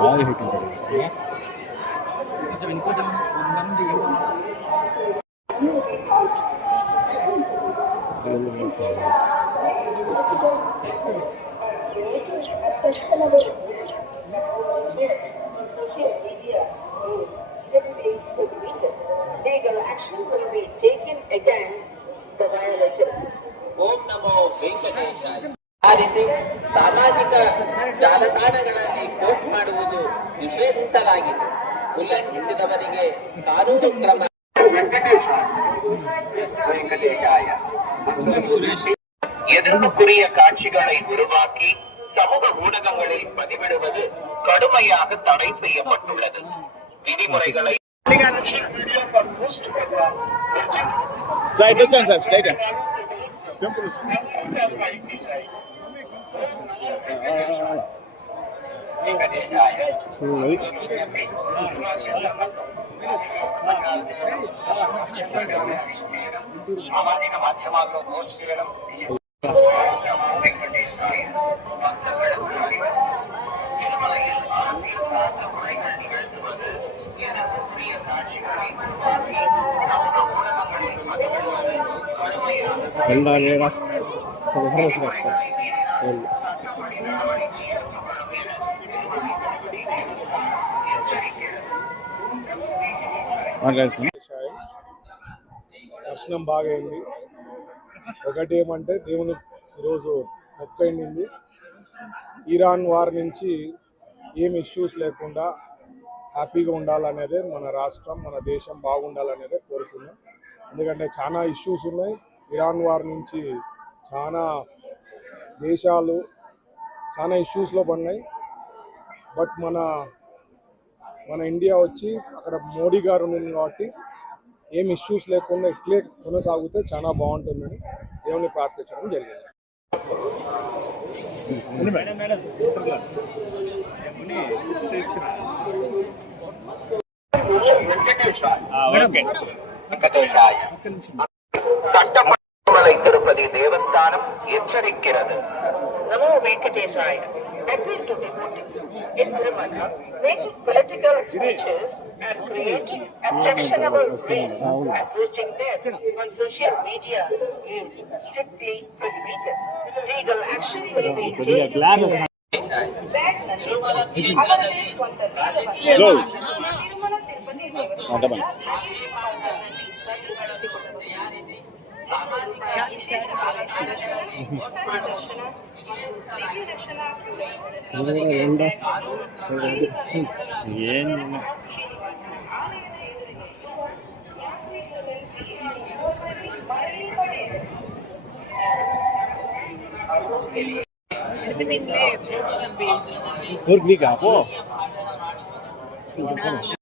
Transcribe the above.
బాగా హిట్ ఉంటుంది. Legal action will be taken against the violators. ಓಂ ನಮೋ ವೆಂಕಟೇಶಾಯ. ಆ ರೀತಿ ಸಾಮಾಜಿಕ ಜಾಲತಾಣಗಳಲ್ಲಿ ಪೋಸ್ಟ್ ಮಾಡುವುದು ನಿಷೇಧಿಸಲಾಗಿದೆ. ಉಲ್ಲಂಘಿಸಿದವರಿಗೆ ಕಾನೂನು ಕ್ರಮ. எதிர்ப்புக்குரிய காட்சிகளை உருவாக்கி சமூக ஊடகங்களில் பதிவிடுவது கடுமையாக தடை செய்யப்பட்டுள்ளது. விதிமுறைகளை సామాజిక మాధ్యమాల్లో పోస్ట్ చేయడం திருமலையில் அரசியல் சார்ந்த முறைகள் நிகழ்த்துவது எதிர்ப்புக்குரிய காட்சிகளை உருவாக்கி சமூக ஊடகங்களில் பதிவிடுவது கடுமையாக దర్శనం బాగా అయింది. ఒకటి ఏమంటే దేవుని ఈరోజు మొక్క అయింది. ఇరాన్ వార్ నుంచి ఏం ఇష్యూస్ లేకుండా హ్యాపీగా ఉండాలనేదే మన రాష్ట్రం, మన దేశం బాగుండాలనేదే కోరుకున్నాం. ఎందుకంటే చాలా ఇష్యూస్ ఉన్నాయి. ఇరాన్ వార్ నుంచి చాలా దేశాలు చాలా ఇష్యూస్లో పడినాయి. బట్ మన ఇండియా వచ్చి అక్కడ మోడీ గారు ఉంది కాబట్టి ఏం ఇష్యూస్ లేకుండా ఇట్లే కొనసాగితే చాలా బాగుంటుందని దేవుని ప్రార్థించడం జరిగింది. சட்டமலை திருப்பதி தேவஸ்தானம் எச்சரிக்கிறது. நமோ வெங்கடேசாய. Appeal to devotees in Tirumala making political speeches and creating objectionable claims and posting them on social media is strictly prohibited. Legal action will be taken. Turk Liga po.